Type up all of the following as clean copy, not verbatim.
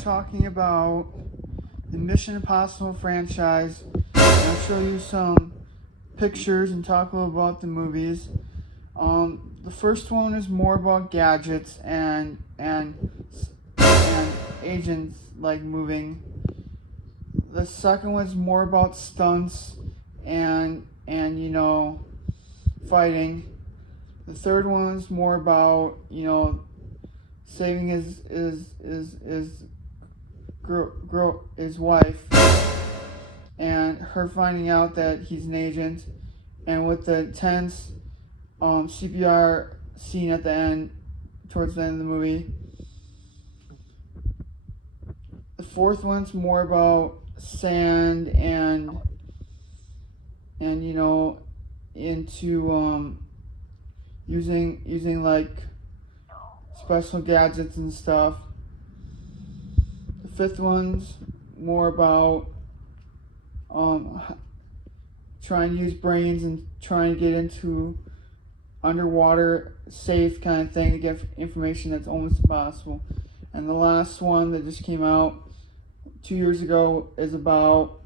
talking about the Mission Impossible franchise. I'll show you some pictures and talk a little about the movies. The first one is more about gadgets and agents like moving. The second one is more about stunts and fighting. The third one is more about saving his wife and her finding out that he's an agent, and with the tense CPR scene at the end, towards the end of the movie. The fourth one's more about sand and into using like special gadgets and stuff. The fifth one's more about trying to use brains and trying to get into underwater safe kind of thing to get information that's almost impossible. And the last one that just came out 2 years ago is about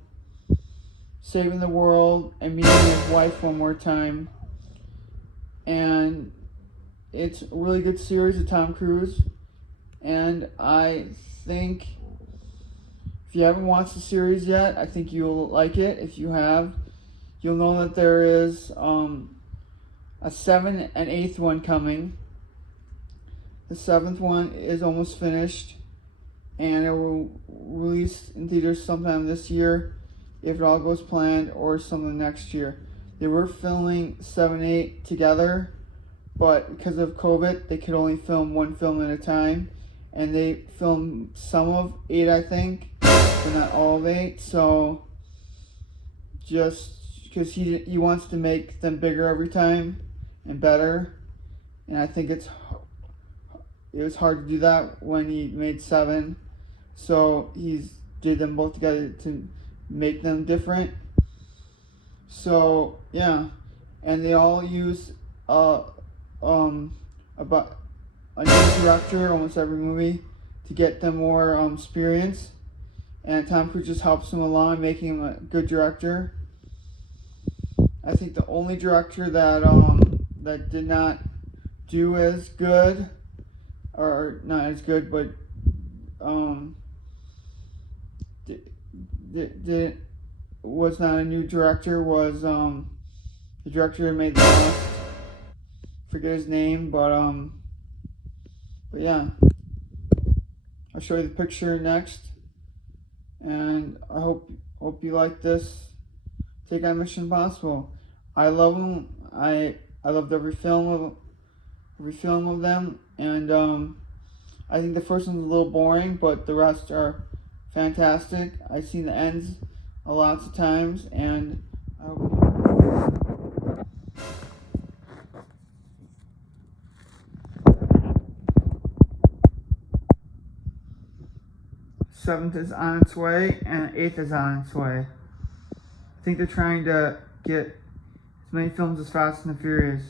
saving the world and meeting his wife one more time. And it's a really good series of Tom Cruise, and I think if you haven't watched the series yet, I think you'll like it. If you have, you'll know that there is a 7th and 8th one coming. The 7th one is almost finished, and it will release in theaters sometime this year if it all goes planned, or sometime next year. They were filming 7 and 8 together, but because of COVID, they could only film one film at a time, and they filmed some of 8, I think, but not all of 8. So just because he wants to make them bigger every time and better, and I think it was hard to do that when he made 7, so he did them both together to make them different. So yeah, and they all use about a new director almost every movie to get them more experience, and Tom Cruise just helps him along, making him a good director. I think the only director that did not do as good, or not as good, but was not a new director, was the director who made the last, forget his name, but yeah, I'll show you the picture next, and I hope you like this take on Mission Impossible. I love them. I loved every film of them, and I think the first one's a little boring, but the rest are fantastic. I've seen the ends lots of times, and I hope you. 7th is on its way, and 8th is on its way. I think they're trying to get as many films as Fast and the Furious.